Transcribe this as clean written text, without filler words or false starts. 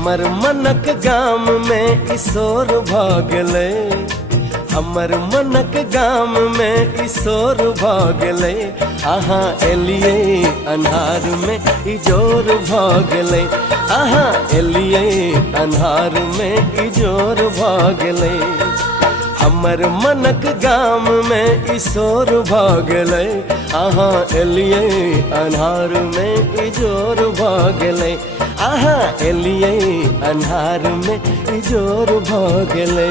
हमर मनक गाम में ईशोर भागले, हमर मनक गाम में ईशोर भागले। अहाँ एलिए अन्हार में इजोर भागले, अहाँ एलिए अन्हार में इजोर भागले। हमर मनक गाम में ईशोर भागले, अहाँ एलिए अन्हार में इजोर भागले, अहाँ एलिए अन्हार में इजोर भागले।